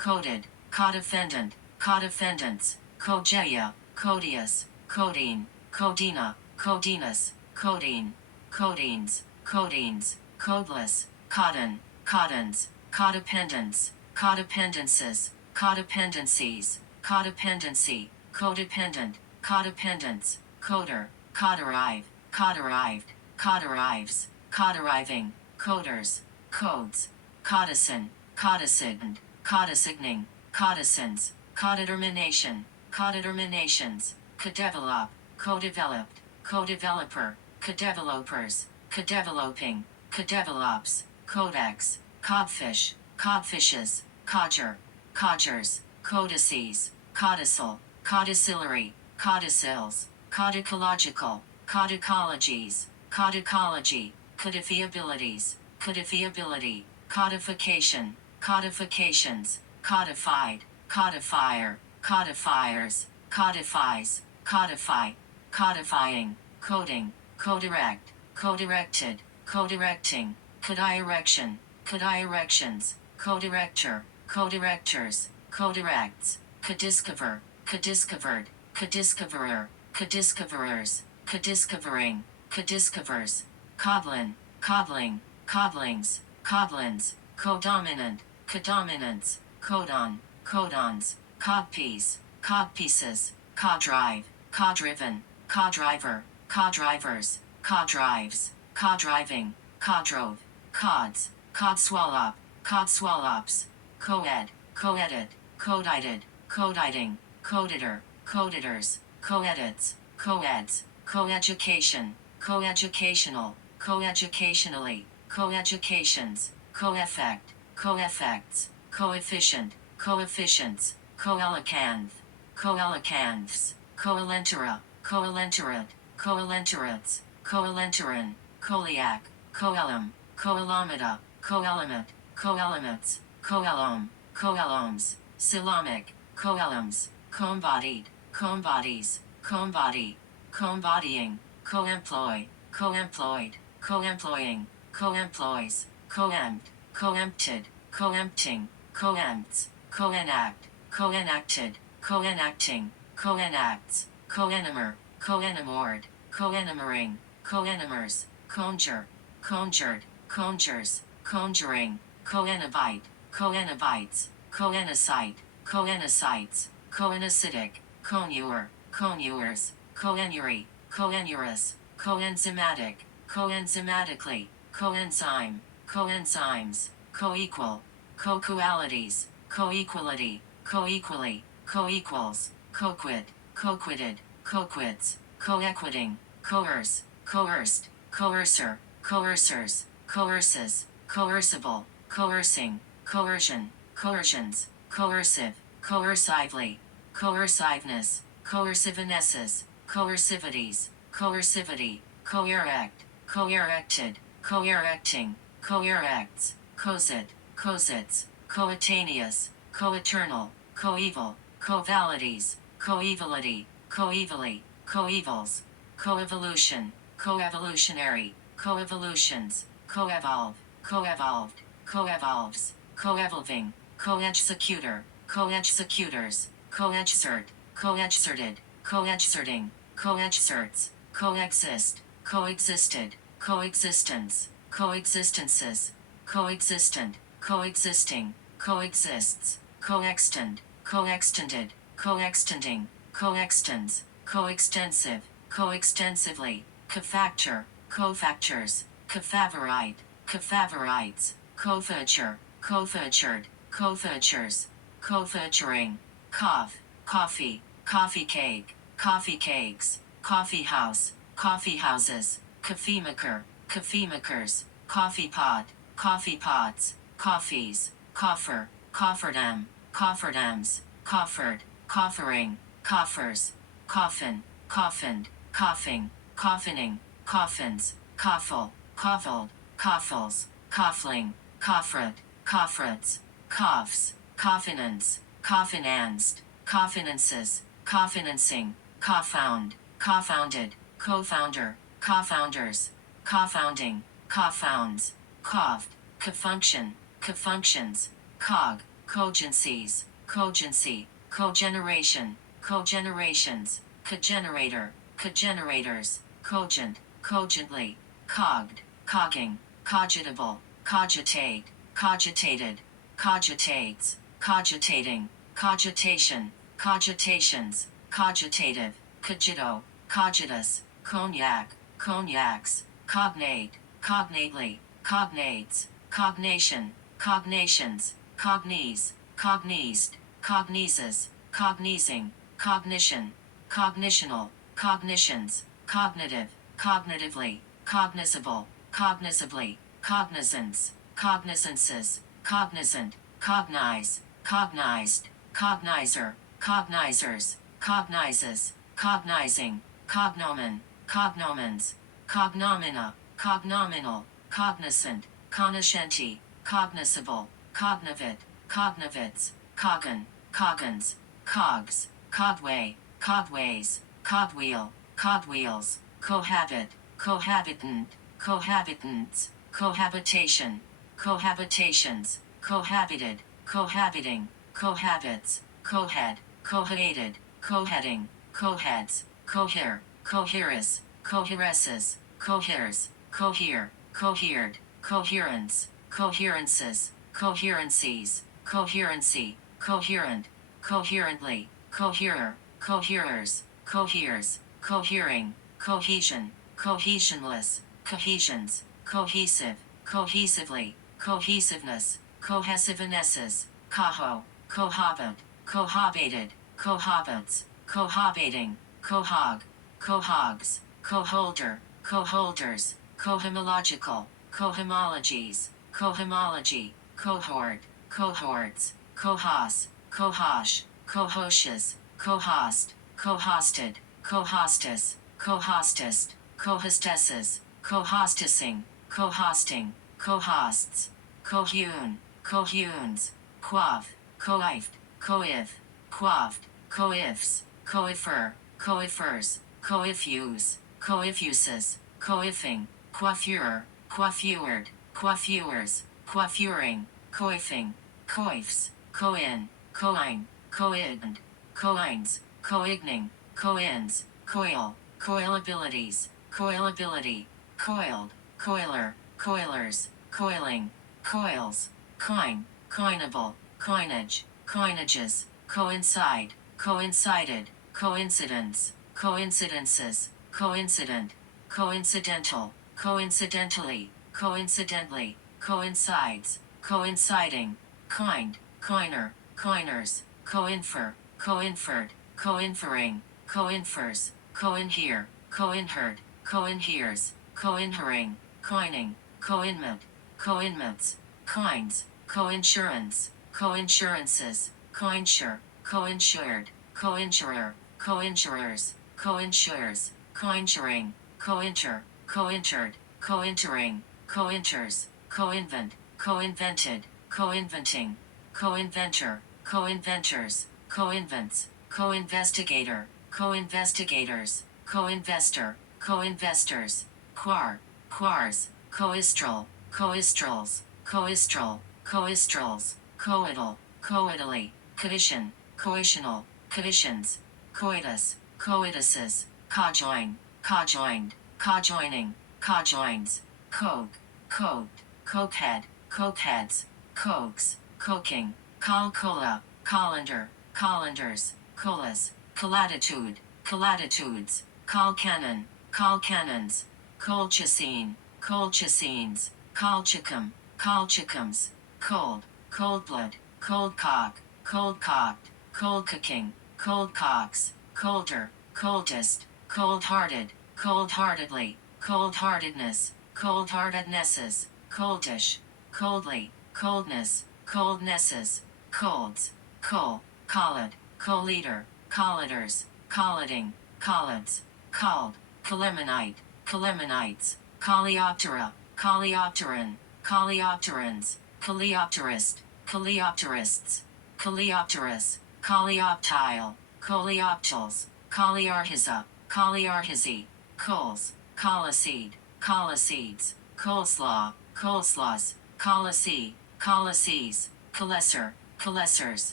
coded, codefendant, codefendants, cogeia, codius, codeine, codina, codinus, codeine, codeines, codeines, codeless, cotton, cottons, codependence, codependences, codependencies, codependency, codependent, codependence, coder, coderive, coderived, coderives, coderiving, coders, codes, codicin, codicid, codisigning, codicins, codetermination, codeterminations, codevelop, co-developed, co-developer, codevelopers, codeveloping, codevelops, codex, codfish, codfishes, codger, codgers, codices, codicil, codicillary, codicils, codicological, codicologies, codicology, codifiabilities, codifiability, codification, codifications, codified, codifier, codifiers, codifies, codify, codifying, coding, codirect, codirected, codirecting, codierection, codierections, codirector, codirectors, codirects, codiscover, codiscovered, codiscoverer, codiscoverers, codiscovering, codiscovers, codlin, codling, codlings, codlins, codominant, codominants, codon, codons, codpiece, codpieces, codrive, codriven, codriver, codrivers, codrives, codriving, codrove, cods, codswallop, codswallops, coed, coedit, codided, codiding, coditor, coditors, coedits, coeds, coeducation, coeducational, coeducationally, coeducations, coeffect, coeffects, coefficient, coefficients, coelacanth, coelacanths, coelentera, coelenterate, coelenterates, coelenterin, coeliac, coelum, coelomata, coelement, coelements, coelom, coeloms, coelomic, coelums, comebodied, comebodies, comebody, comebodying, coemploy, coemployed, coemploying, coemploys, coempt, coempted, coempting, coempts, coenact, coenacted, coenacting, coenacts, coenomer, coenomored, coenomoring, coenomers, conjure, conjured, conjures, conjuring, coenobite, coenobites, coenocyte, coenocytes, coenocytic, conure, conures, coenury, coenurus, coenzymatic, coenzymatically, coenzyme, coenzymes, coequal, coqualities, coequality, coequally, coequals, coquid, coquited, coquits, coequiting, coerce, coerced, coercer, coercers, coerces, coercible, coercing, coercion, coercions, coercive, coercively, coerciveness, coercivenesses, coercivities, coercivity, coerect, coerected, coerecting, coerects, cosit, cosits, coetaneous, coeternal, coeval, covalities, coevality, coevally, coevals, coevolution, coevolutionary, coevolutions, coevolve, coevolved, coevolves, coevolving, coexecutor, coexecutors, coexert, coexerted, coexerting, coexerts, coexist, coexisted, coexistence, coexistences, coexistent, coexisting, coexists, coextend, coextended, coextending, coextends, coextensive, coextensively, cofactor, cofactors, cofavorite, cofavorites, cofature, cofatured, cofatures, cofaturing, cough, coffee, coffee cake, coffee cakes, coffee house, coffee houses, coffeemaker, coffeemakers, coffee pot, coffee pots, coffees, coffer, cofferdam, cofferdams, coffered, coffering, coffers, coffin, coffined, coughing, coffining, coffins, coffle, coffled, coffles, coffling, coffret, coffrets, coughs, coffinance, coffinanced, coffinances, coffinancing, confound, confounded, co-founder, confounders, confounding, confounds, coughed, cofunction, cofunctions, cog, cogencies, cogency, cogeneration, cogenerations, cogenerator, cogenerators, cogent, cogently, cogged, cogging, cogitable, cogitate, cogitated, cogitates, cogitating, cogitation, cogitations, cogitative, cogito, cogitus, cognac, cognacs, cognate, cognately, cognates, cognation, cognations, cognize, cognized, cognizes, cognizing, cognition, cognitional, cognitions, cognitive, cognitively, cognizable, cognizably, cognizance, cognizances, cognizant, cognize, cognized, cognizer, cognizers, cognizes, cognizing, cognomen, cognomens, cognomina, cognominal, cognizant, cognoscenti, cognizable, cognivate, cognivets, coggan, coggans, cogs, cogway, cogways, cogwheel, cogwheels, cohabit, cohabitant, cohabitants, cohabitation, cohabitations, cohabited, cohabiting, cohabits, cohead, cohated, coheading, coheads, cohere, coherus, coheresses, coheres, cohere, cohered, coherence, coherences, coherencies, coherency, coherent, coherently, coherer, coherers, coheres, cohering, cohesion, cohesionless, cohesions, cohesive, cohesively, cohesiveness, cohesivenesses, coho, cohabit, cohabated, cohabits, cohabating, cohog, cohogs, coholder, coholders, cohomological, cohomologies, cohomology, cohort, cohorts, cohos, cohosh, cohoshes, cohost, cohosted, cohostus, cohostist, cohostesses, cohostising, cohosting, cohosts, cohune, cohunes, quaff, coifed, coif, quaffed, coifs, coifer, coifers, coifuse, coifuses, coifing, coiffure, coiffured, coiffures, coiffuring, coifing, coifs, coin, coin, coind, coins, coigning, coins, coil, coilabilities, coilability, coiled, coiler, coilers, coiling, coils, coin, coinable, coinage, coinages, coincide, coincided, coincidence, coincidences, coincident, coincidental, coincidentally, coincidentally, coincides, coinciding, coined, coiner, coiners, coinfer, coinferred, coinfering, coinfers, coinhere, coinhered, coinheres, coinhering, coining, coinmit, coinmits, coins, coinsurance, coinsurances, coinsure, coinsured, coinsurer, coinsurers, coinsures, coinsuring, cointer, cointered, cointering, cointers, coinvent, coinvented, coinventing, coinventor, coinventors, coinvents, coinvestigator, coinvestigators, coinvestor, coinvestors, quar, quars, coistral, coistrals, coistral, coistrals, coital, coitally, coition, coitional, coitions, coitus, coituses, conjoin, conjoined, conjoining, conjoins, coke, coked, cokehead, cokeheads, cokes, coking, colcola, colander, colanders, colas, colatitude, colatitudes, colcanon, colcanons, colchicine, colchicines, colchicum, colchicums, cold, cold blood, cold cock, cold cocked, cold cooking, cold cocks, colder, coldest, cold hearted, cold heartedly, cold heartedness, cold heartednesses, coldish, coldly, coldness, coldnesses, colds, coal, collid, colleader, collators, collading, collids, called, calemonite, calemonites, coleoptera, coleopteran, coleopterans, coleopterist, coleopterists, coleopterus, coleoptile, coleoptils, colearhiza, colearhizi, coals, coliseed, coliseeds, coleslaw, coleslaws, coliseed, colisees, coalescer, coalescers,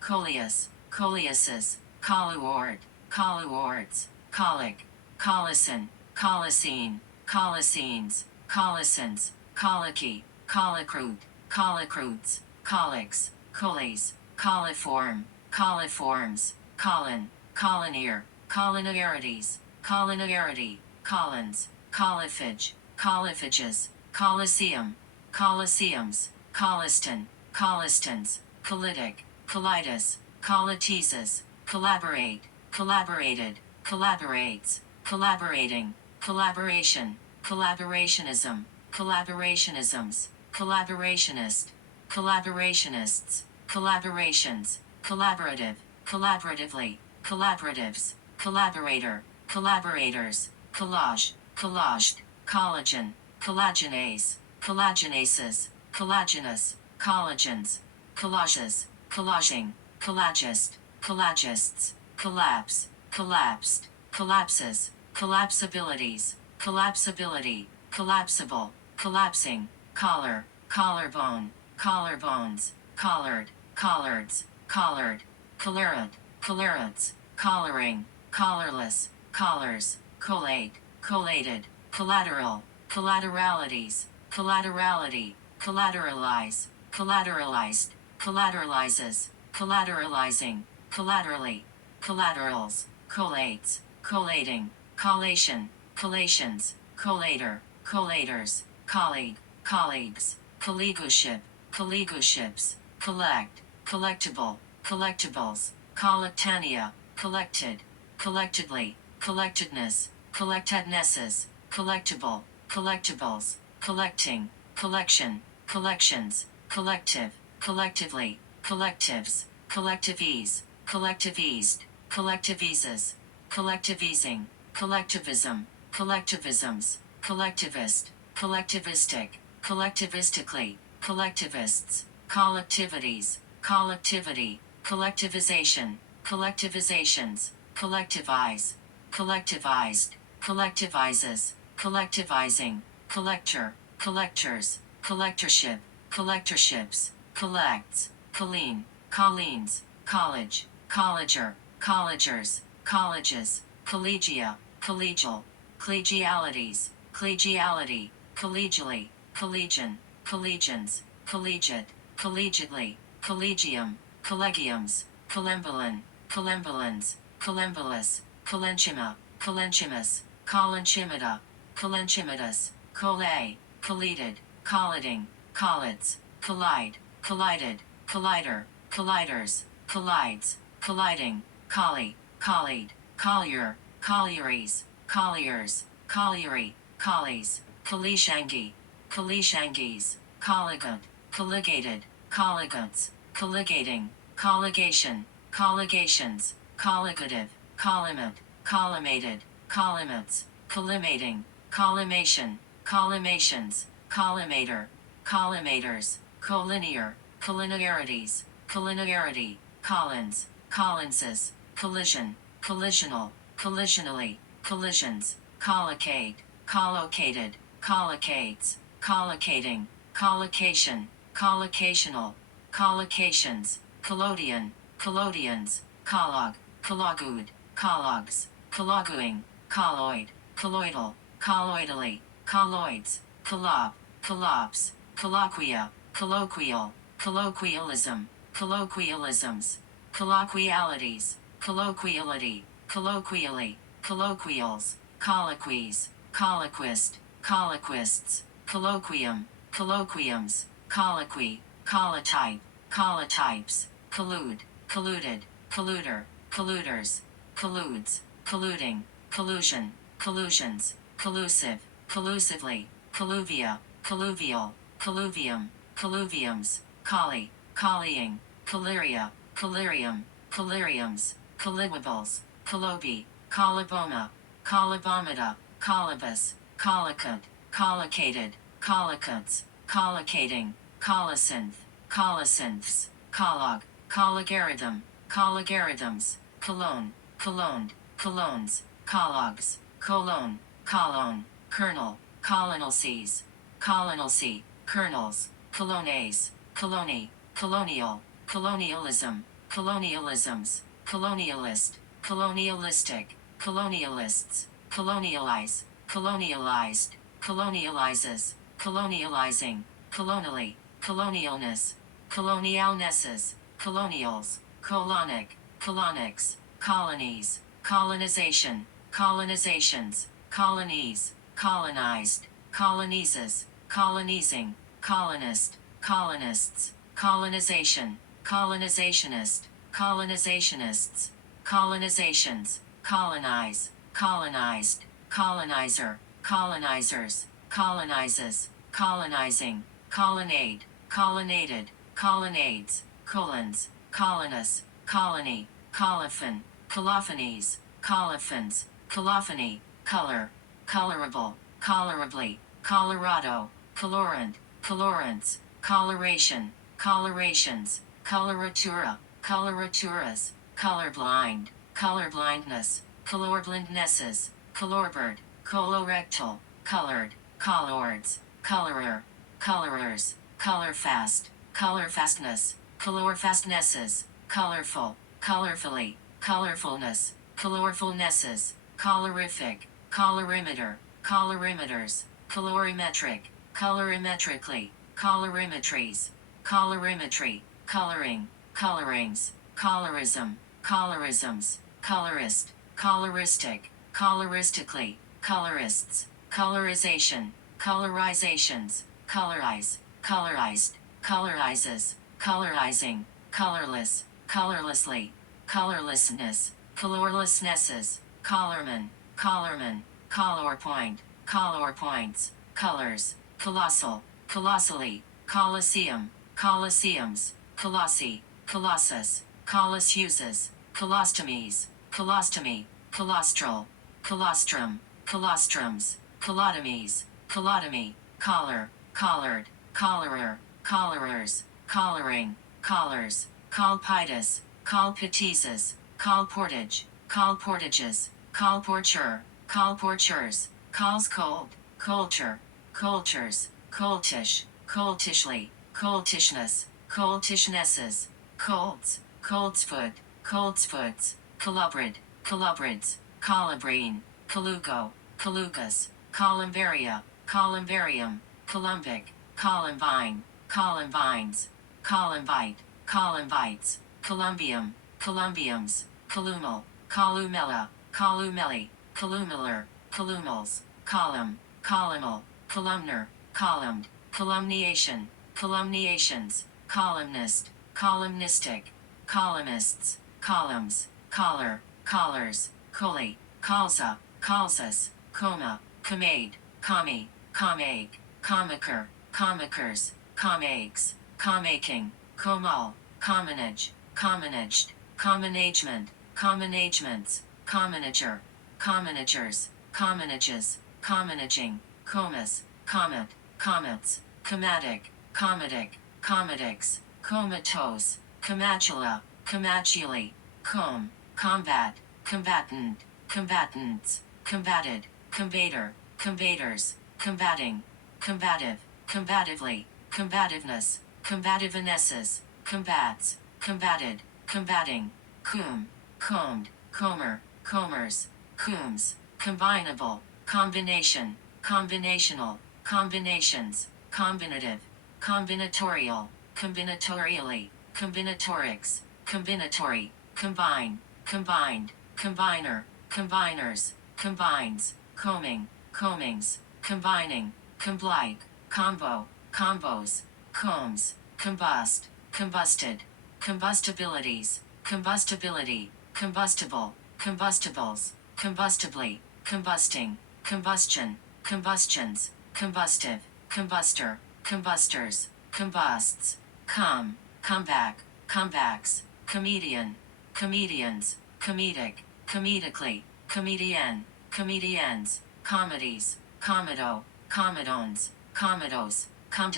coleus, coleuses, colluord, colluords, colic, collicin, collicine, collicines, collicins, colicky, colicrude, colicrudes, colics, coles, coliform, coliforms, colon, collinear, collinearities, collinearity, collins, collifage, collifages, coliseum, coliseums, colistin, colistins, politic, colitis, coliteses, collaborate, collaborated, collaborates, collaborating, collaboration, collaborationism, collaborationisms, collaborationist, collaborationists, collaborations, collaborative, collaboratively, collaboratives, collaborator, collaborators, collage, collaged, collagen, collagenase, collagenases, collagenous, collagens, collages, collaging, collagist, collagists, collapse, collapsed, collapses, collapsibilities, collapsibility, collapsible, collapsing, collar, collarbone, collarbones, collared, collards, collared, collarate, collarets, collaring, collarless, collars, collate, collated, collateral, collateralities, collaterality, collateralize, collateralized, collateralizes, collateralizing, collaterally, collaterals, collates, collating, collation, collations, collator, collators, colleague, colleagues, colleagueship, colleagueships, collect, collectible, collectibles, collectania, collected, collectedly, collectedness, collectednesses, collectible, collectibles, collecting, collection, collections, collective, collectively, collectives, collectivese, collectivized, collectivizes, collectivizing, collectivism, collectivisms, collectivist, collectivistic, collectivistically, collectivists, collectivities, collectivity, collectivization, collectivizations, collectivize, collectivized, collectivizes, collectivizing, collector, collectors, collectorship, collectorships, collects, colleen, colleens, college, colleger, collegers, colleges, collegia, collegial, collegialities, collegiality, collegially, collegian, collegians, collegiate, collegiately, collegium, collegiums, collembolan, collembolans, collembolus, collenchima, collenchimus, collenchimida, collenchimidas, collay, collated, collating, collets, collide, collided, collider, colliders, collides, colliding, collie, collied, collier, collieries, colliers, colliery, collies, collishangi, collishangis, colligant, colligated, colligants, colligating, colligation, colligations, colligative, collimate, collimated, collimates, collimating, collimation, collimations, collimator, collimators, collinear, collinearities, collinearity, collins, collinses, collision, collisional, collisionally, collisions, collocate, collocated, collocates, collocating, collocation, collocational, collocations, collodion, collodians, collog, collogued, collogs, colloguing, colloid, colloidal, colloidally, colloids, collob, collops, colloquia, colloquial, colloquialism, colloquialisms, colloquialities, colloquiality, colloquially, colloquials, colloquies, colloquist, colloquists, colloquium, colloquiums, colloquy, collotype, collotypes, collude, colluded, colluder, colluders, colludes, colluding, collusion, collusions, collusive, collusively, colluvia, colluvial, colluvium, colluviums, collie, collying, collyria, collyrium, collyriums, colliwables, collobi, colliboma, collibomida, collibus, collicut, collocated, collicuts, collocating, collicinth, collicynths, collog, collogarythm, collogarythms, cologne, cologned, colognes, collogs, colon, colon, kernel, colonelcies, colonelcy, kernels, colonnes, colony, colonial, colonialism, colonialisms, colonialist, colonialistic, colonialists, colonialize, colonialized, colonializes, colonializing, colonially, colonialness, colonialnesses, colonials, colonic, colonics, colonies, colonization, colonizations, colonies, colonized, colonizes, colonizing, colonist, colonists, colonization, colonizationist, colonizationists, colonizations, colonize, colonized, colonizer, colonizers, colonizes, colonizing, colonnade, colonnaded, colonnades, colons, colonus, colony, colophon, colophonies, colophons, colophony, color, colorable, colorably, Colorado, colorant, colorants, coloration, colorations, coloratura, coloraturas, colorblind, colorblindness, colorblindnesses, colorbird, colorectal, colored, coloreds, colorer, colorers, colorfast, colorfastness, colorfastnesses, colorful, colorfully, colorfulness, colorfulnesses, colorific, colorimeter, colorimeters, colorimetric, colorimetrically, colorimetries, colorimetry, coloring, colorings, colorism, colorisms, colorist, coloristic, coloristically, colorists, colorization, colorizations, colorize, colorized, colorizes, colorizing, colorless, colorlessly, colorlessness, colorlessnesses, colorman, colorman, color point, color points, colors, colossal, colossally, colosseum, colosseums, colossi, colossus, colossuses, colostomies, colostomy, colostral, colostrum, colostrums, colotomies, colotomy, collar, collared, collarer, collarers, collaring, collars, colpitus, colpitises, colportage, colportages, colporture, colportures, calls cold, culture, cultures, coltish, coltishly, coltishness, coltishnesses, colds, coldsfoot, coldsfoots, colubrid, colubrids, colubrine, colugo, colugus, columbaria, columbarium, columbic, columbine, columbines, columbite, columbites, columbium, columbiums, columal, columella, columelli, columeller, columels, column, columnal, columnar, columned, columniation, columniations, columnist, columnistic, columnists, columns, collar, collars, collie, colza, colsus, coma, comade, commie, comag, comicer, comicers, comags, comaking, comal, commonage, commonaged, commonagement, commonagements, commonager, commonagers, commonages, commonaging, comas, comet, comets, comatic, comedic, comedics, comatose, comatula, comatuli, combat, combatant, combatants, combated, combator, combaters, combating, combative, combatively, combativeness, combativenesses, combats, combated, combating, combed, comer, comers, combs, combinable, combination, combinational, combinations, combinative, combinatorial, combinatorially, combinatorics, combinatory, combine, combined, combiner, combiners, combines, combing, combings, combining, comblike, combo, combos, combs, combust, combusted, combustibilities, combustibility, combustible, combustibles, combustibly, combusting, combustion, combustions, combustive, combustor, combustors, combusts, comeback, comebacks, comedian, comedians, comedic, comedically, comedian, comedians, comedies, comedo, comedones, comedos, come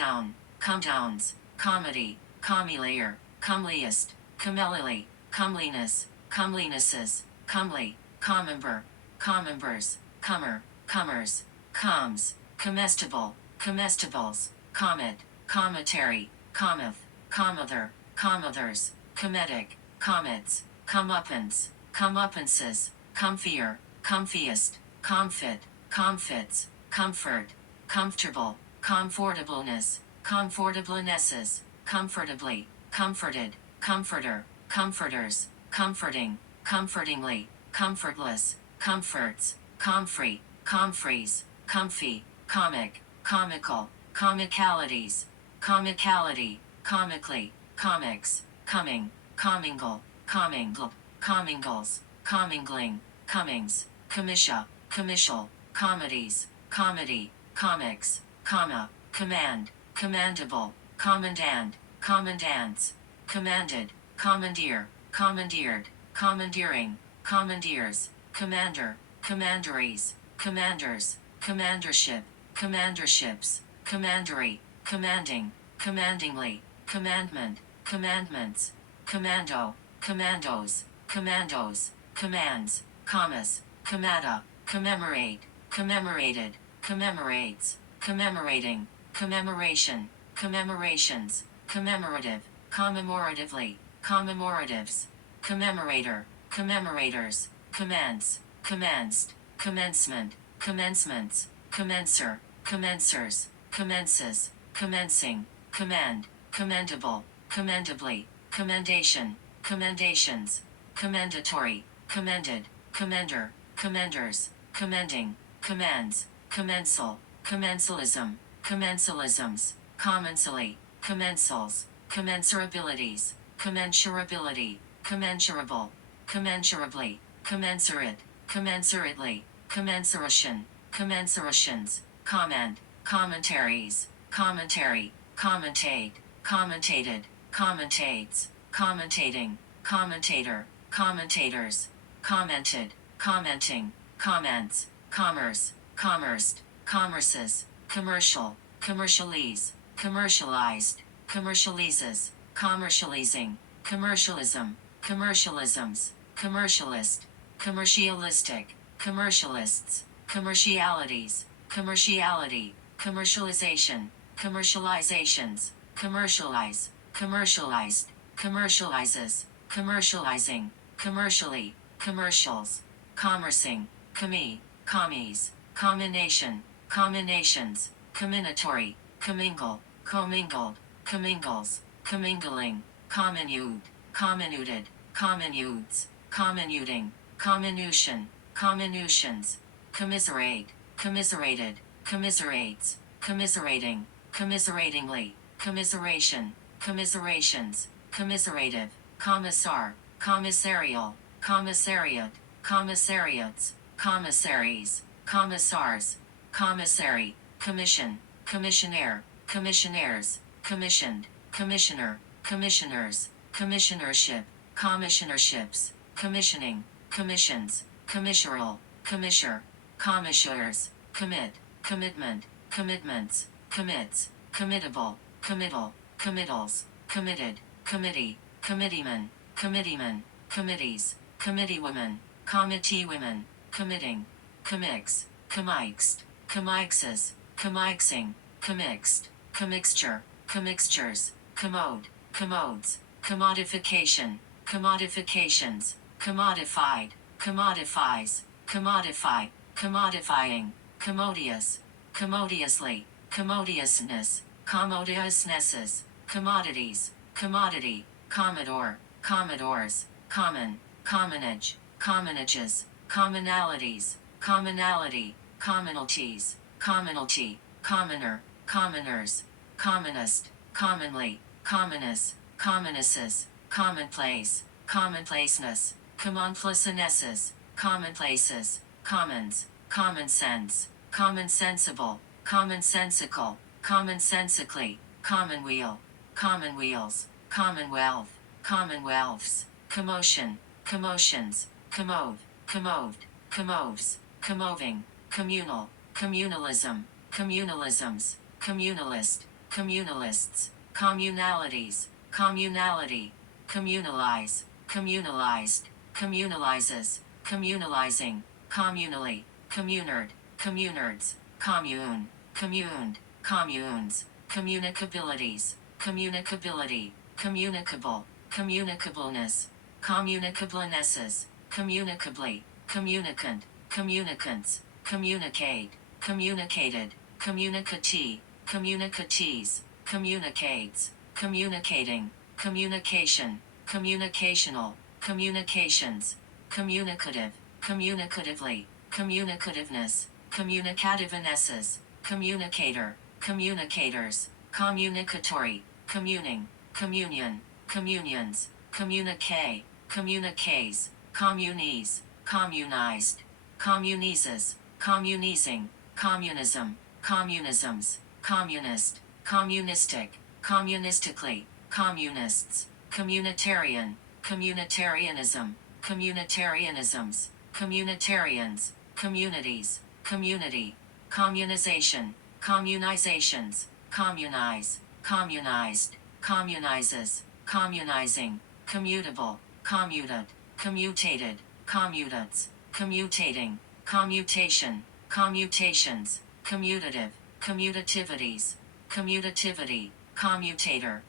downs, comedy, comelayer, comeliest, comelily, comeliness, comelinesses, comely, comember, comembers, comer, comers, comes, comestible, comestibles, comet, cometary, cometh, comother, comothers, cometic, comets, comeuppance, comeuppances, comfier, comfiest, comfit, comfits, comfort, comfortable, comfortableness, comfortablenesses, comfortably, comforted, comforter, comforters, comforting, comfortingly, comfortless, comforts, comfrey, comfreys, comfy, comic, comical, comicalities, comicality, comically, comics, coming, commingle, commingle, commingles, commingling, cummings, commissia, commercial, comedies, comedy, comics, comma, command, commandable, commandant, commandants, commanded, commandeer, commandeered, commandeering, commandeers, commander, commanderies, commanders, commandership, commanderships, commandery, commanding, commandingly, commandment, commandments, commando, commandos, commandos, commands, commas, commata, commemorate, commemorated, commemorates, commemorating, commemoration, commemorations, commemorative, commemoratively, commemoratives, commemorator, commemorators, commence, commenced, commencement, commencements, commencer, commencers, commences, commencing, commend, commendable, commendably, commendation, commendations, commendatory, commended, commender, commenders, commending, commands, commensal, commensalism, commensalisms, commensally, commensals, commensurabilities, commensurability, commensurable, commensurably, commensurate, commensurately, commensuration, commensurations, comment, commentaries, commentary, commentate, commentated, commentates, commentating, commentator, commentators, commented, commenting, comments, commerce, commerced, commerces, commercial, commercialese, commercialized, commercializes, commercializing, commercialism, commercialisms, commercialist, commercialistic, commercialists, commercialities, commerciality, commercialization, commercializations, commercialize, commercialized, commercializes, commercializing, commercially, commercials, commercing, commies, combination, combinations, combinatory, commingle, commingled, commingles, commingling, comminude, comminuted, comminudes, comminuting, comminution, comminutions, commiserate, commiserated, commiserates, commiserating, commiseratingly, commiseration, commiserations, commiserative, commissar, commissarial, commissariat, commissariats, commissaries, commissars, commissary, commission, commissionaire, commissionaires, commissioned, commissioner, commissioners, commissionership, commissionerships, commissioning, commissions, commissural, commissure, commissures, commit, commitment, commitments, commits, committable, committal, committals, committed, committee, committeeman, committeeman, committees, committeewomen, committeewomen, committing, commix, commixed, commixes, commixing, commixed, commixture, commixtures, commode, commodes, commodification, commodifications, commodified, commodifies, commodify, commodifying, commodious, commodiously, commodiousness, commodiousnesses, commodities, commodity, commodore, commodores, common, commonage, commonages, commonalities, commonality, commonalties, commonalty, commoner, commoners, commonest, commonly, commonest, commonesses, commonplace, commonplaceness, commonplacenesses, commonplaces, commons, common sense, commonsensible, commonsensical, commonsensically, commonweal, commonweals, commonwealth, commonwealths, commotion, commotions, commode, commoved, commoves, commoving, communal, communalism, communalisms, communalist, communalists, communalities, communality, communalize, communalized, communalizes, communalizing, communally, communard, communards, commune, communed, communes, communicabilities, communicability, communicable, communicableness, communicablenesses, communicably, communicant, communicants, communicate, communicated, communicatee, communicatees, communicates, communicating, communication, communicational, communications, communicative, communicatively, communicativeness, communicativenesses, communicator, communicators, communicatory, communing, communion, communions, communique, communiques, communies, communized, communizes, communizing, communism, communisms, communist, communistic, communistically, communists, communitarian, communitarianism, communitarianisms, communitarians, communities, community, communization, communizations, communize, communized, communizes, communizing, commutable, commuted, commutated, commutates, commutating, commutation, commutations, commutative, commutativities, commutativity, commutator,